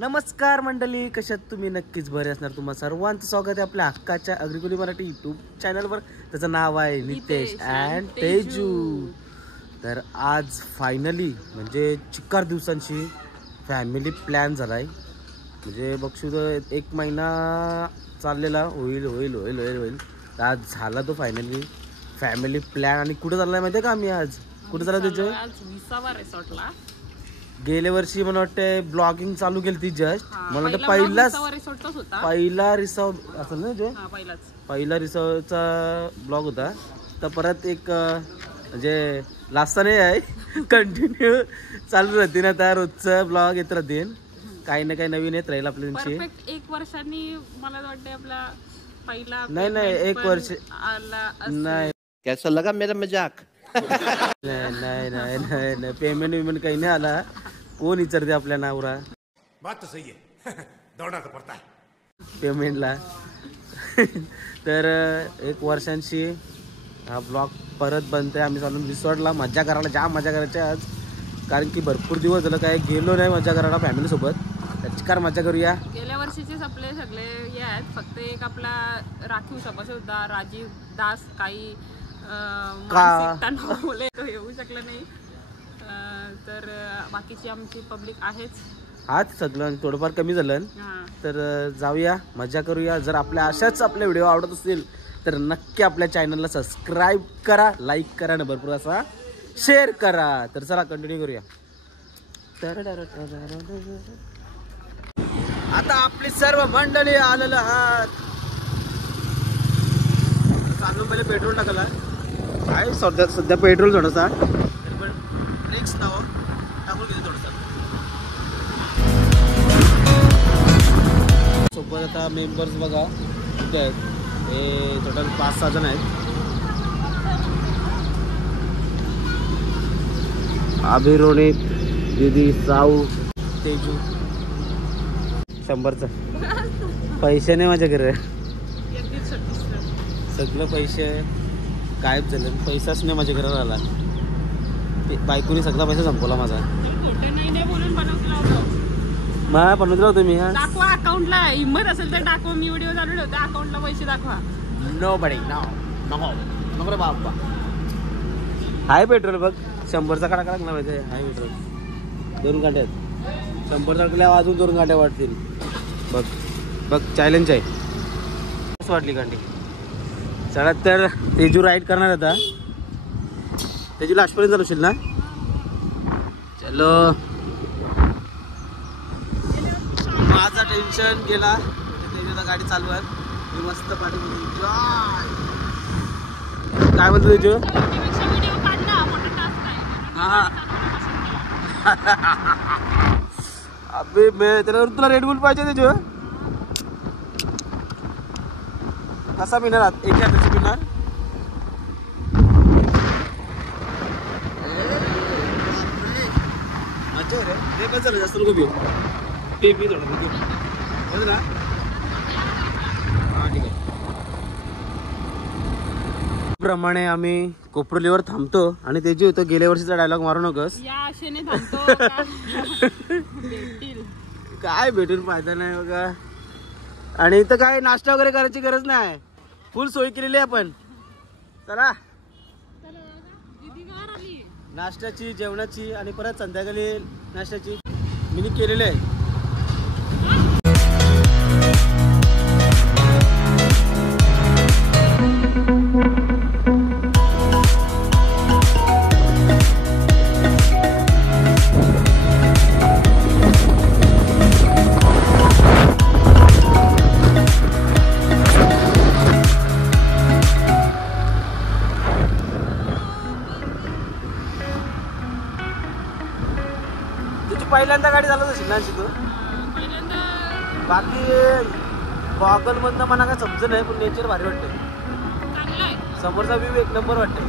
नमस्कार मंडळी, कशात तुम्ही? नक्कीच बरे असणार. तुम्हा सर्वांचं स्वागत आहे आपल्या हक्काच्या अग्रिकुली मराठी यूट्यूब चॅनलवर. त्याचं नाव आहे नितेश अँड तेजू. तर आज फायनली म्हणजे चिक्कार दिवसांची फॅमिली प्लॅन झाला आहे. म्हणजे बघू तर 1 महिना चाललेला होईल होईल होईल होईल होईल तर आज झाला तो फायनली फॅमिली प्लॅन. आणि कुठं चालला आहे माहिती आहे का? आम्ही आज कुठं चालला त्याचं? आज विसावा रिसॉर्टला. गेल्या वर्षी मला वाटतं ब्लॉगिंग चालू केली ती जस्ट. मला वाटतं पहिला रिसॉर्ट असेल ना जो पहिला रिसॉर्टचा ब्लॉग होता. तर परत एक म्हणजे लास्टचा नाही आहे, कंटिन्यू चालू राहते ना. आता रोजचा ब्लॉग येत राहतील, काही ना काही नवीन येत राहील आपल्या त्यांची. 1 वर्षांनी मला वाटतं आपला पहिला नाही 1 वर्ष नाही. कैसा लगा मेरा मजाक? नाही पेमेंट विमेंट काही नाही आला. कोण विचारते आपल्या नावरा? बात तो सही है, दौड़ना तो पड़ता है पेमेंटला. तर 1 वर्षांची हा ब्लॉग परत बनते. आम्ही चालून रिसॉर्टला मजा करायला, जाम मजा करायची आज. कारण की भरपूर दिवस झालं काय गेलो नाही मजा करायला फॅमिलीसोबत. त्याची कार मजा करूया. गेल्या वर्षीचेच आपले सगळे हे आहेत. फक्त एक आपला राखीव सभासद होता राजीव दास, काही येऊ शकलं नाही. तर बाकीची आमची पब्लिक आहेच. हाच सगळं थोडंफार कमी झालं. तर जाऊया मजा करूया. जर आपल्या अशाच आपले व्हिडिओ आवडत असतील तर नक्की आपल्या चॅनलला सबस्क्राईब करा, लाईक करा आणि भरपूर असा शेअर करा. तर चला कंटिन्यू करूया. आता आपली सर्व मंडळी आलेलं आहात. चालू पहिले पेट्रोल टाकला आहे. सध्या पेट्रोल थोडासा ब्रेक्स नाव टाकून घेते थोडंसं. सोबत आता मेंबर्स बघा किती आहेत. हे टोटल 5-6 जण आहेत. अभिरोणी, दीदी, साऊ, तेजू. 100चा पैसे नाही माझ्याकडे. सगळं पैसे गायब झालं. पैसाच नाही माझ्या घरात आला. बायकोनी सगळा पैसा संपवला माझा. मला बनवलं होतं मी. दाखवा अकाउंटला, हिंमत असेल तर दाखवा. मी व्हिडिओ चालू ठेवते, अकाउंटला पैसे दाखवा. नो बडी नको रे बाबा. हाय पेट्रोल बघ. 100चा काढा लागला माहिती आहे. हाय पेट्रोल 2 गाड्या आहेत. 100चा टाकल्या अजून 2 गाड्या वाटतील. बघ बघ चॅलेंज आहे. कसं वाटली गाडी? चला तर तेजू राईड करणार आता. तेजूला आजपर्यंत चालवशील ना? चलो. माझा टेन्शन गेला. तेजूला गाडी चालू आहे. मी मस्त पाठी काय म्हणतो तेजू? हा अबे त्याला तुला रेडबुल पाहिजे तेजू? कसा पिणार? 1 हाताची पिणार? रे बस झालं, जास्त नको पिऊ. पी थोडं बस ना. हां ठीक आहे. प्रमाणे आम्ही कोपरोलीवर थांबतो. आणि तेजू येतो गेल्या वर्षीचा डायलॉग मारू नकोस. या आशेने थांबतो. काय भेटून फायदा नाही बघा. आणि इथं काय नाश्ता वगैरे करायची गरज नाही. फुल सोय केलेली आहे आपण. चला नाश्त्याची, जेवणाची आणि परत संध्याकाळी नाश्त्याची मी केलेली आहे. पहिल्यांदा गाडी चालवत असेल ना तू? बाकी गॉगल मधनं मला काय समजत नाही, पण नेचर भारी वाटतंय. समोरचा व्ह्यू 1 नंबर वाटतंय.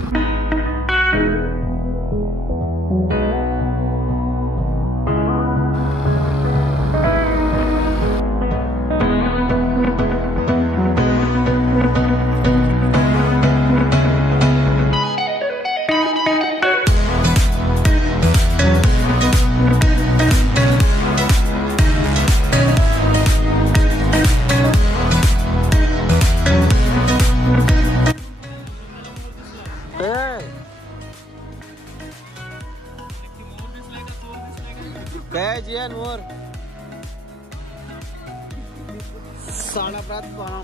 आर्यन मोर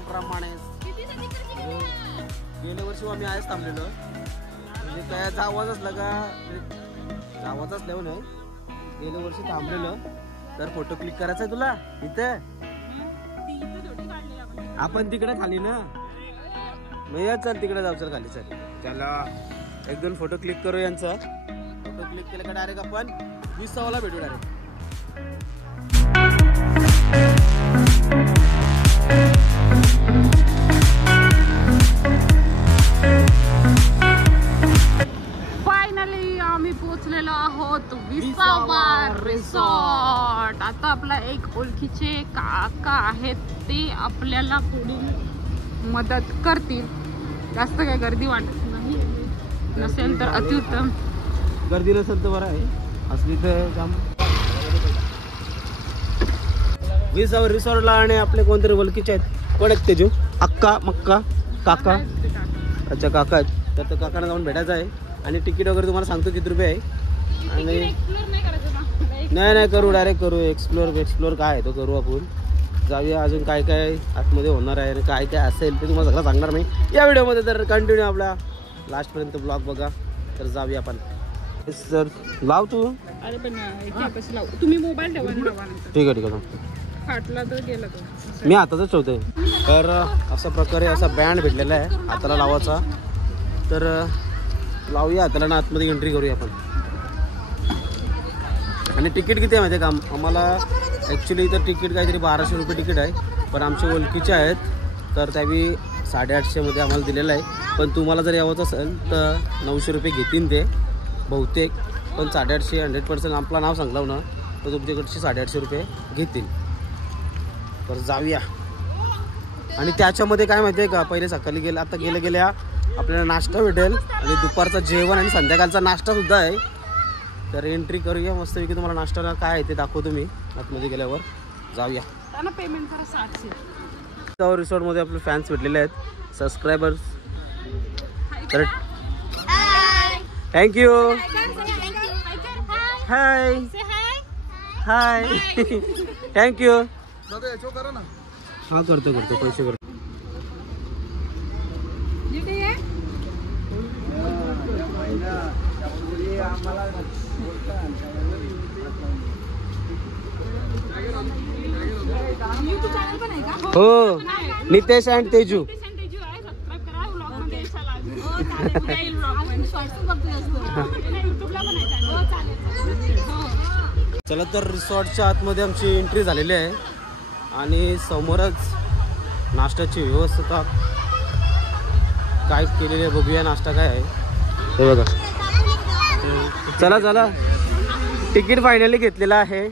प्रमाणे गेल्या वर्षी आम्ही आहेच थांबलेलो म्हणजे काय जावाच असलं का जावाच असल्यावर नाही गेल्या वर्षी थांबलेलो तर फोटो क्लिक करायचा आहे तुला इथे आपण तिकडे खाली ना मग चल तिकडे जाऊ चल खाली चल त्याला एक दोन फोटो क्लिक करू यांचा फोटो क्लिक केला का डायरेक्ट आपण 20 ला भेटू डायरेक्ट फायनली आम्ही पोहोचलेलो आहोत विसावा रिसॉर्ट. आता आपला एक ओळखीचे काका आहेत ते आपल्याला पुढील मदत करतील. जास्त काय गर्दी वाटत नाही नसेल तर अतिउत्तम. गर्दी नसेल तर बरं आहे असली तर जाम. विसावा रिसॉर्टला आणि आपले कोणतरी ओळखीचे आहेत. कोण आहेत तेजू? अक्का मक्का काका? अच्छा काका आहेत. तर काकांना जाऊन भेटायचं आहे आणि तिकीट वगैरे तुम्हाला सांगतो किती रुपये आहे. आणि नाही करू डायरेक्ट करू एक्सप्लोर काय आहे तो करू आपण. जाऊया अजून काय काय आतमध्ये होणार आहे आणि काय काय असेल ते तुम्हाला सगळं सांगणार नाही या व्हिडिओमध्ये. तर कंटिन्यू आपला लास्टपर्यंत ब्लॉग बघा. तर जाऊया आपण. सर लाव तू. अरे पण कशी लावू तुम्ही मोबाईल ठेवा. ठीक आहे फाटला तर गेला तो. मी हातातच ठेवतोय. तर अशा प्रकारे असा बँड भेटलेला आहे हाताला लावायचा. तर लावूया हाताला ना आतमध्ये एंट्री करूया आपण. आणि तिकीट किती आहे माहिती आहे का आम्हाला? ॲक्च्युली इथं तिकीट काहीतरी 1200 रुपये तिकीट आहे पण आमचे ओळखीचे आहेत तर त्यावेळी 850 आम्हाला दिलेलं आहे. पण तुम्हाला जर यावंच असेल तर 900 रुपये घेतील ते बहुतेक. पण 850 100% आपलं नाव सांगलं ना तर तुमच्याकडचे 850 रुपये घेतील. तर जाऊया. आणि त्याच्यामध्ये काय माहिती आहे का पहिले सकाळी गेलं आता गेल्या आपल्याला नाश्ता भेटेल आणि दुपारचं जेवण आणि संध्याकाळचा नाश्तासुद्धा आहे. तर एंट्री करूया मस्तपैकी. तुम्हाला नाश्ता काय आहे ते दाखवतो मी आतमध्ये गेल्यावर. जाऊया. पेमेंट करा 700. रिसॉर्टमध्ये आपले फॅन्स भेटलेले आहेत सबस्क्रायबर्स. तर थँक्यू. हाय हाय थँक्यू. हा करतो पैसे करतो. हो नितेश अँड तेजू. चला तर रिसॉर्टच्या आतमध्ये आमची एंट्री झालेली आहे आणि समोरच नाश्त्याची व्यवस्था काय केलेली आहे बघूया. नाश्ता काय आहे हे बघा. चला तिकीट फायनली घेतलेलं आहे.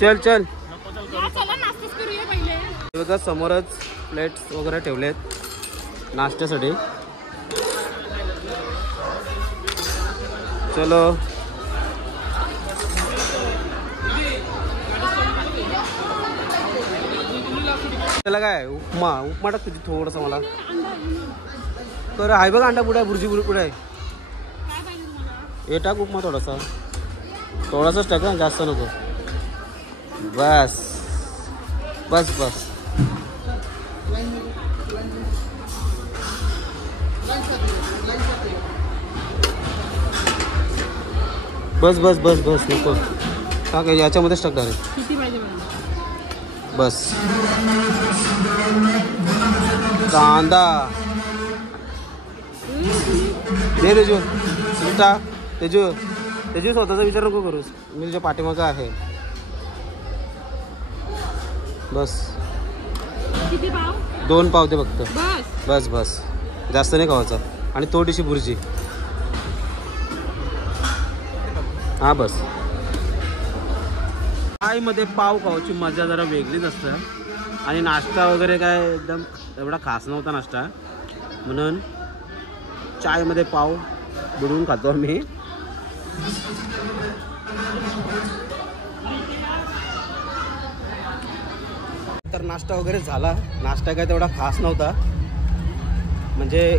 चल बघा समोरच प्लेट्स वगैरे ठेवलेत नाश्त्यासाठी. चलो त्याला काय उपमा टाक तुझी थोडंसं मला. तर आहे बघा अंडा पुढे भुर्जी पुढे आहे. हे टाक उपमा थोडासाच टाका जास्त नको. बस नको टाक याच्यामध्येच टाक डायरेक्ट. बस कांदा दे तेजू. तेजू स्वतःचा विचार नको करूस. मी तुझ्या पाठीमागं आहे. बस 2 पाव दे फक्त. बस जास्त नाही खावायचं. आणि थोडीशी भुर्जी. हा बस. मध्ये पाव खावायची मजा जरा वेगळीच असते. आणि नाश्ता वगैरे काय एकदम एवढा खास नव्हता नाश्ता म्हणून चायमध्ये पाव बुडवून खातो मी. तर नाश्ता वगैरे झाला. नाश्ता काय तेवढा खास नव्हता म्हणजे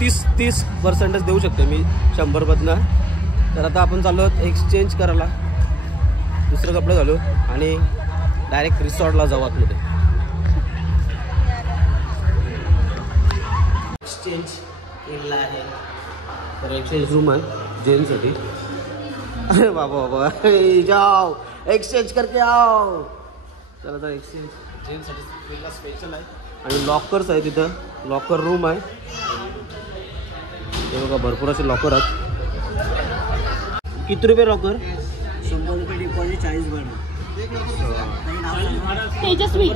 30% देऊ शकतो मी 100 तर आता आपण चाललो एक्सचेंज करायला, दुसरं कपडे घालू आणि डायरेक्ट रिसॉर्टला जाऊ आतमध्ये. एक्सचेंज केलेला आहे तर एक्सचेंज रूम आहे जेंट्ससाठी. अरे बाबा बाबा जाओ एक्सचेंज करके आओ. चला तर एक्सचेंज जेंट्ससाठी स्पेशल आहे आणि लॉकर्स आहे तिथं. लॉकर रूम आहे हे बघा, भरपूर असे लॉकर आहेत. किती रुपये लॉकर? 100 रुपये डिपॉझिट 40 भरणं. तेजस्वी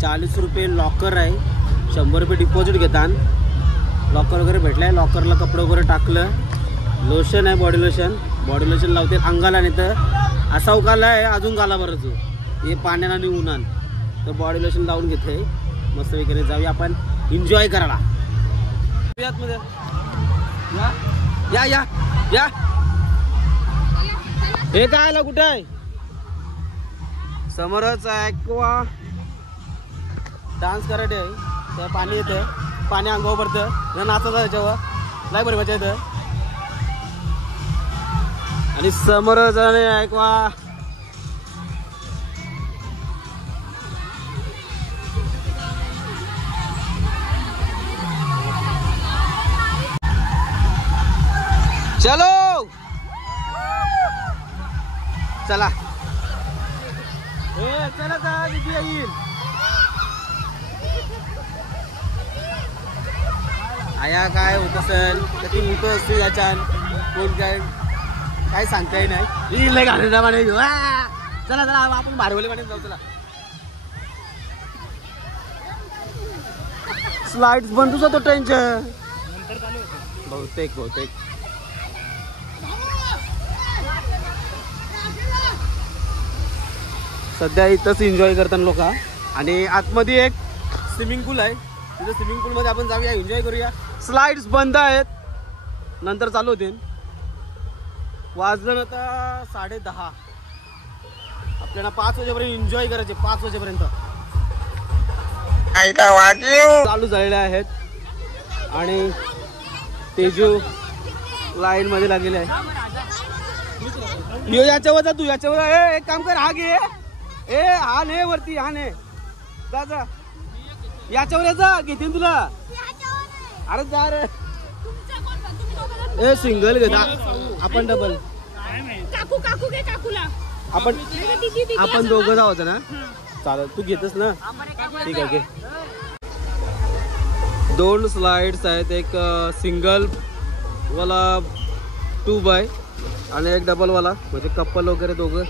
40 रुपये लॉकर आहे. 100 रुपये डिपॉझिट घेतात. लॉकर वगैरे भेटलाय. लॉकरला कपडे वगैरे टाकलं. लोशन आहे, बॉडी लोशन लावते अंगाला. नाही तर असा उकाला आहे अजून गाला बरं तू हे पाण्यानं आणि उन्हान. तर बॉडी लोशन लावून घेते मस्त वगैरे. जाऊया आपण एन्जॉय करायला. आतमध्ये या या या. हे काय आलं कुठे आहे? समोरच ॲक्वा डान्स कराटे आहे. तर पाणी येतं, पाणी अंगावर पडतं, नाचत त्याच्यावर नाही बरी मजा येतं. आणि समोरच ॲक्वा चलो चला. हे चला का किती येईल? आया काय होत असेल कधी मोठं असते याच्यान कोण काय सांगताय नाही. लय घालून म्हणे चला चला आपण बारवले म्हणे जाऊ. चला स्लाइड्स बंद तुझा तो टेन्शन बहुतेक सध्या इथंच एन्जॉय करतात लोक. आणि आतमध्ये एक स्विमिंग पूल आहे. तिथं स्विमिंग पूलमध्ये आपण जाऊया, एन्जॉय करूया. स्लाइड्स बंद आहेत, नंतर चालू होतील. वाजलं आता 10:30. आपल्याला 5 वाजेपर्यंत एन्जॉय करायचे. 5 वाजेपर्यंत चालू झालेले आहेत. आणि तेजू लाईन मध्ये लागलेले आहे. याच्यावर जा तू, याच्यावर एक काम कर, हा घे. हा ने वरती, हा ने जा जा. याच्यावर जा, घेतील तुला. अरे जा रे. सिंगल घेता आपण डबल. आपण दोघं जाऊ ना. चालेल तू घेतस ना. ठीक आहे घे. 2 स्लाइड्स आहेत. एक सिंगल वाला 2 बाय आणि एक डबल वाला, म्हणजे कपल वगैरे दोघं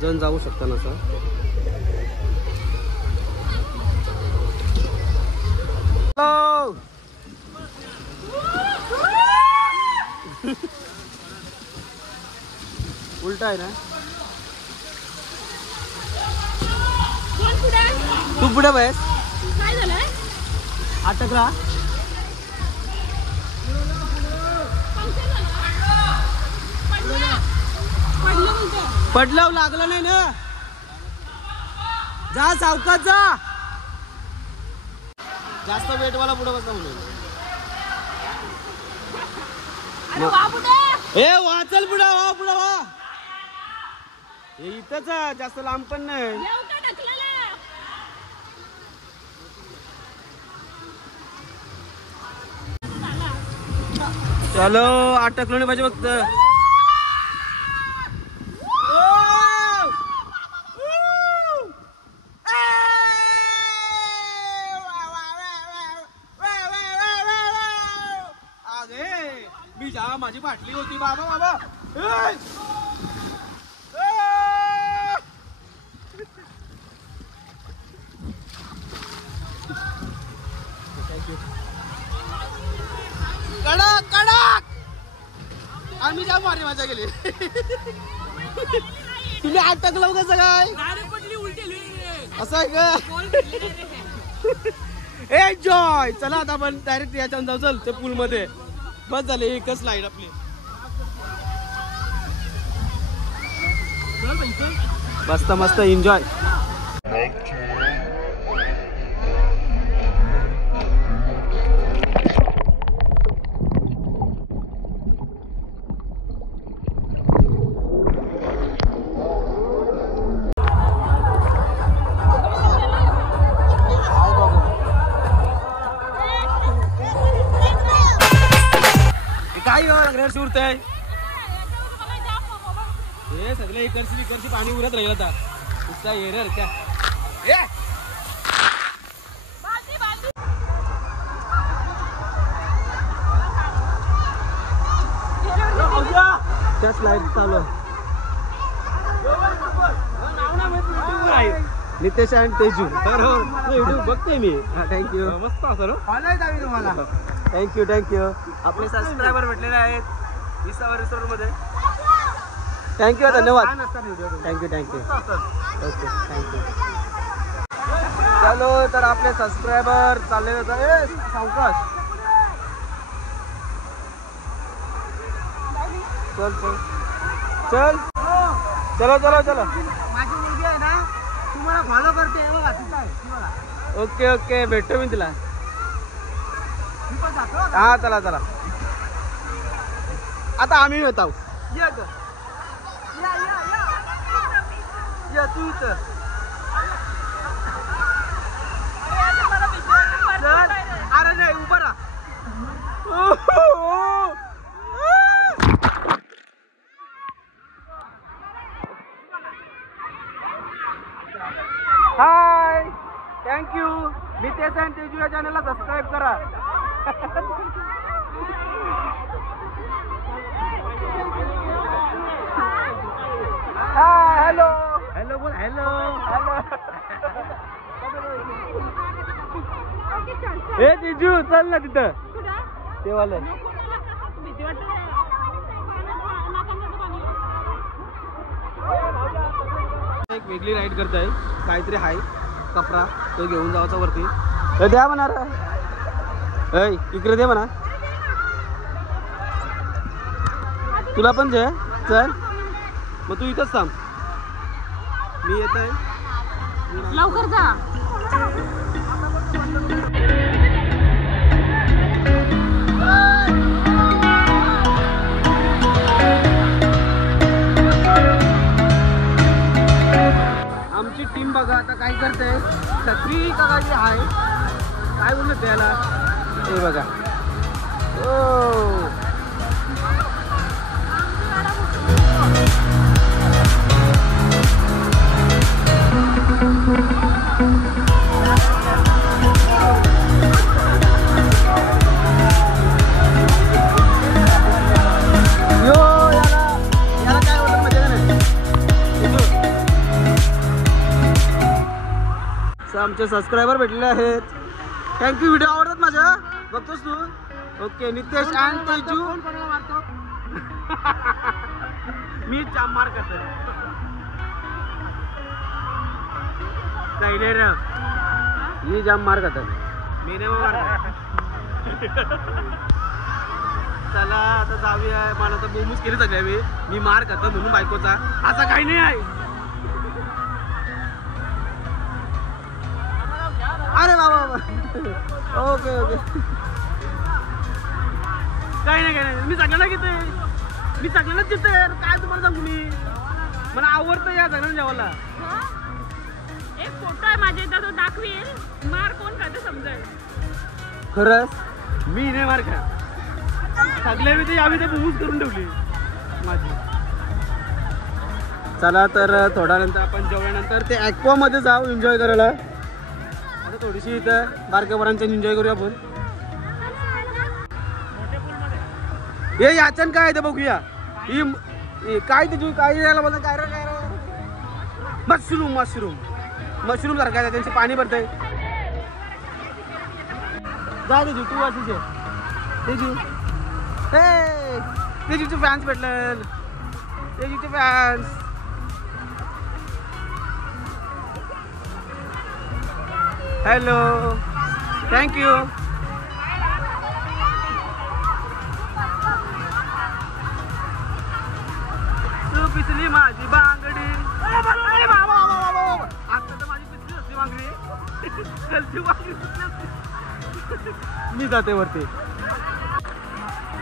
जण जाऊ शकता ना. असं उलटा आहे ना. तू पुढे बस. काय झालंय? अटकला. पडलं लागलं नाही ना. जा सावकाश जा. जास्त वेटवाला पुढे बसला म्हणून. ए वाचल पुढे वा, पुढे वा. हे इथंच जास्त लांब पण नाही. चलो अटकलो नाही पाहिजे फक्त. मी जा माझी बाटली होती बाबा बाबा. कडक कडक. आम्ही जा मारी मजा गेली. तुम्ही अटकलो कसं काय? असं आहे का? एन्जॉय. चला आता आपण डायरेक्ट याच्यावर जाऊ. चल ते पूल मध्ये बस झाले. एकच लाईट आपली. मस्त मस्त एन्जॉय. काय लागणार सुरत आहे हे सगळे इकडची पाणी उरत राहील आता नुसता एरर क्या त्या स्लाइड चालू आहे नितेश अँड तेजू युट्यूब बघते मी थँक्यू मस्त असं तुम्हाला थँक्यू आपले सबस्क्रायबर भेटलेले आहेत 20 रिसोर्ट मध्ये थँक्यू धन्यवाद थँक्यू ओके थँक्यू चलो तर आपले सबस्क्रायबर चालले होते सावकाश चल चलो माझी मुलगी आहे ना तुम्हाला फॉलो करते बघा तिथं आहे ओके भेटतो मी तिला मी पण जातो हा चला आता आम्ही येत आहोत या तू इथं अरे नाही उभा राहा hi thank you Nitesh and Teju या चॅनलला सबस्क्राईब करा हाय हॅलो बोल हॅलो हे तेजू चल ना तिथं ते वालं एक वेगळी राईड करताय काहीतरी हाय कपडा तो घेऊन जायचा वरती द्या म्हणा इकडे दे म्हणा तुला पण जे चल मग तू इथंच थांब मी येत आहे लवकर जा आमची टीम बघा आता काय करते छत्री का जी आहे काय बोलत त्याला हे बघा आमचे सबस्क्रायबर भेटलेले आहेत थँक्यू व्हिडिओ आवडतात माझ्या बघतोस तू ओके नितेश अँड तेजू मी जाम मार करतो नाही रे मी जाम मार करतो मी नाही मार चला आता जाऊया मला तर बोमूस केली सगळ्या मी मार करतो म्हणून बायकोचा असं काही नाही आहे अरे बाबा ओके काही नाही मी सगळ्यांना घेते मी सगळ्यांनाच घेते काय तुम्हाला सांगू मी मला आवडतं या सगळ्यांना जेवायला एक फोटो आहे माझ्या इथं तो दाखवील मार कोण खाते समजेल खरंच मी नाही मार खा सगळ्या मी ते आम्ही ते बुबूस करून ठेवली माझी चला तर थोड्या नंतर आपण जेवल्यानंतर ते ॲक्वा मध्ये जाऊ एन्जॉय करायला आता थोडीशी इथं बारक्यावरांच्या एन्जॉय करूया आपण हे याचन काय ते बघूया ही काय तुझी काय यायला बोलतो काय मशरूम सारखा आहे त्यांचे पाणी भरतंय जा तेजू तू अशीच तेजू तेजूचे फॅन्स भेटले तेजूचे फॅन्स हॅलो थँक्यू तू पिसली माझी बांगडी आता तर माझी पिसली असली बांगडी मी जाते वरती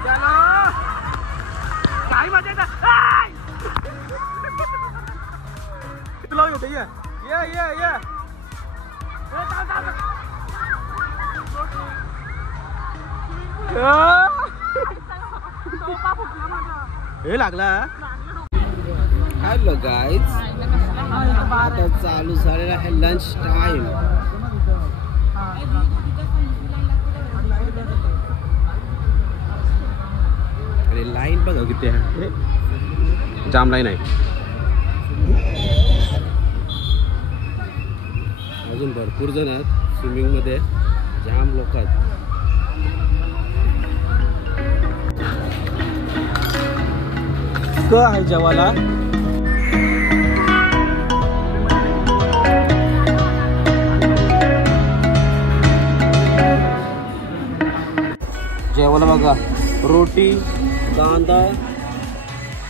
चलो काय मजा तुला येते ये हे लागला हॅलो गाईज, आता चालू झालेला आहे लंच टाइम. आणि लाईन बघा किती आहे, जाम लाईन आहे. अजून भरपूर जण आहेत स्विमिंग मध्ये, जाम लोक आहेत. आहे जेवायला जेवायला बघा, रोटी, कांदा,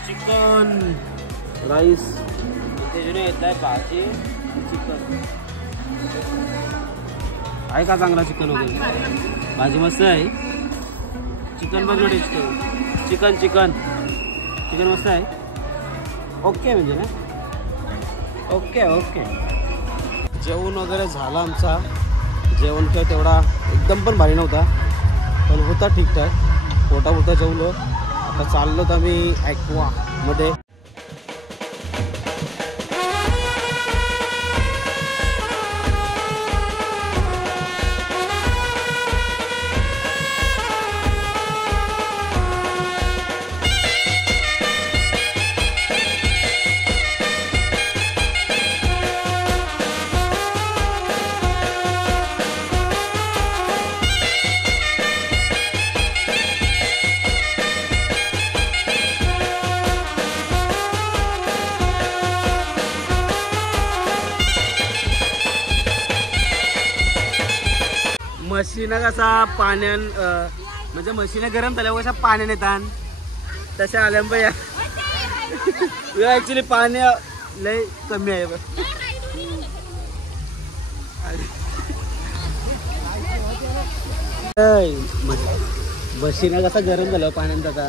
चिकन, राईस, त्याच्याने येत आहे भाजी, चिकन आहे का चांगला चिकन वगैरे, भाजी मस्त आहे. चिकन बघ ना टेस्ट करू, चिकन चिकन चिकन मस्त आहे. ओके म्हणजे ना, ओके ओके. जेवण वगैरे झालं आमचा. जेवण काय तेवढा एकदम पण भारी नव्हता, पण होता ठीकठाक, पोटा जेवलो. आता चाललो तर आम्ही ॲक्वा मध्ये. मशीन कसा पाण्यान म्हणजे मशीन गरम झाल्यावर कशा पाण्याने येतात तशा आल्या भैया. ऍक्च्युली पाणी लय कमी आहे. मशीन कसा गरम झालं पाण्यात आता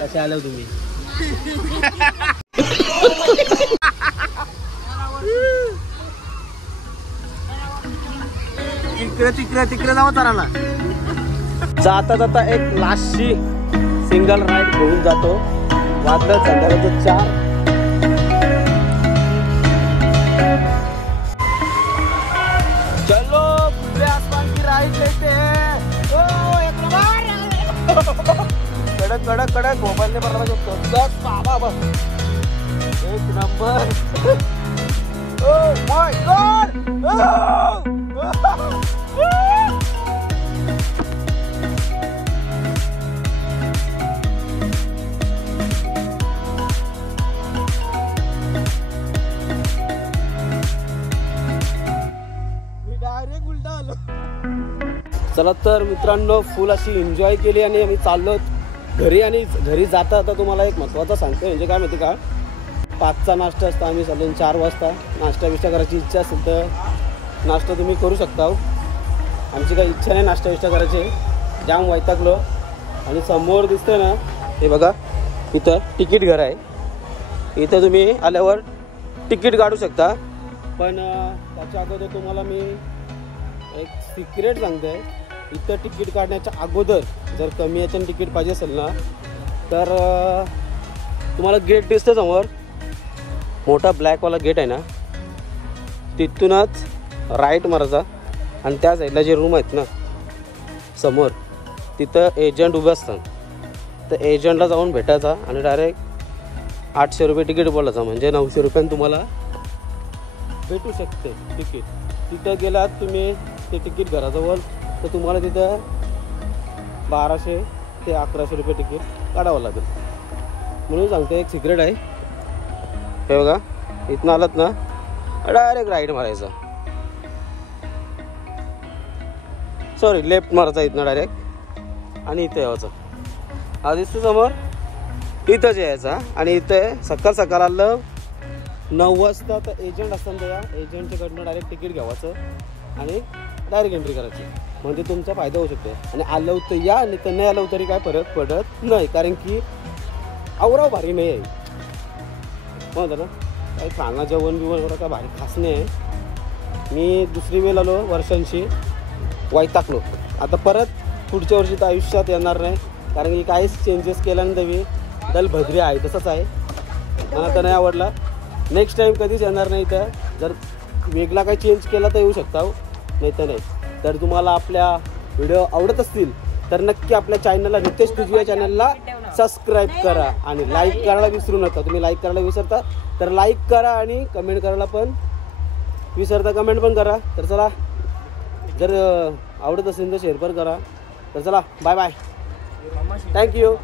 कशा आल्या तुम्ही. तिकडे जाऊ ताराला. जाता जाता एक लास्टची सिंगल राईड घेऊन जातो. वाजलं संध्याकाळचं 4. चलो खुले आसमान की राइड लेते हैं. कडक कडक कडक मोबाईलने भरला पाहिजे. बस बाबा बस एक नंबर. Oh my God. चला तर मित्रांनो, फुल अशी एन्जॉय केली आणि आम्ही चाललो घरी. आणि घरी जाता आता तुम्हाला एक महत्त्वाचं सांगतो, म्हणजे काय माहिती का, 5चा नाश्ता असता. आम्ही चाललो 4 वाजता. नाश्ता बिष्टा करायची इच्छा असेल तर नाश्ता तुम्ही करू शकता. आमची काही इच्छा नाही नाश्ता बिष्टा करायची, जाम वैतागलो. आणि समोर दिसतं ना, हे बघा इथं तिकीट घर आहे. इथं तुम्ही आल्यावर तिकीट काढू शकता. पण त्याच्या अगोदर तुम्हाला मी एक सिक्रेट सांगतो आहे. इथं तिकीट काढण्याच्या अगोदर जर कमी याच्यानं तिकीट पाहिजे असेल ना, तर तुम्हाला गेट दिसतं समोर, मोठा ब्लॅकवाला गेट आहे ना, तिथूनच राईट मारायचा. आणि त्या साईडला जे रूम आहेत ना समोर, तिथं एजंट उभे असतात. तर एजंटला जाऊन भेटायचा आणि डायरेक्ट 800 रुपये तिकीट बोलायचा, म्हणजे 900 रुपयानं तुम्हाला भेटू शकते तिकीट. तिथं गेलात तुम्ही ते तिकीट घराजवळ, तर तुम्हाला तिथं 1200 ते 1100 रुपये तिकीट काढावं लागेल. म्हणून सांगते एक सिक्रेट आहे. हे बघा, इथनं आलात ना डायरेक्ट राईट मारायचा, सॉरी लेफ्ट मारायचा इथनं डायरेक्ट. आणि इथं यायचं, हा दिसतं समोर, इथंच यायचा. आणि इथे सकाळ आलं 9 वाजता तर एजंट असताना त्या एजंटच्याकडनं डायरेक्ट तिकीट घ्यावायचं आणि डायरेक्ट एंट्री करायची, म्हणजे तुमचा फायदा होऊ शकतो. आणि आलं तर या, आणि तर नाही आलं तरी काय फरक पडत नाही, कारण की आवराव भारी नाही आहे. म्हणतं ना, काही खाणं जेवण बिवण एवढं काय भारी खास नाही आहे. मी दुसरी वेळ आलो वर्षांशी, वैतागलो. आता परत पुढच्या वर्षी तर आयुष्यात येणार नाही, कारण की काहीच चेंजेस केल्यानंतर मी दल भद्री आहे तसंच आहे. मला तर नाही आवडला. नेक्स्ट टाईम कधीच येणार नाही. तर जर वेगळा काही चेंज केला तर येऊ शकता, नाही तर नाही. तर तुम्हाला आपल्या व्हिडिओ आवडत असतील तर नक्की आपल्या चॅनलला नितेश तुझी या चॅनलला सबस्क्राईब करा आणि लाईक करायला विसरू नका. तुम्ही लाईक करायला विसरता तर लाईक करा आणि कमेंट करायला पण विसरता, कमेंट पण करा. तर चला, जर आवडत असेल तर शेअर पण करा. तर चला, बाय बाय, थँक्यू.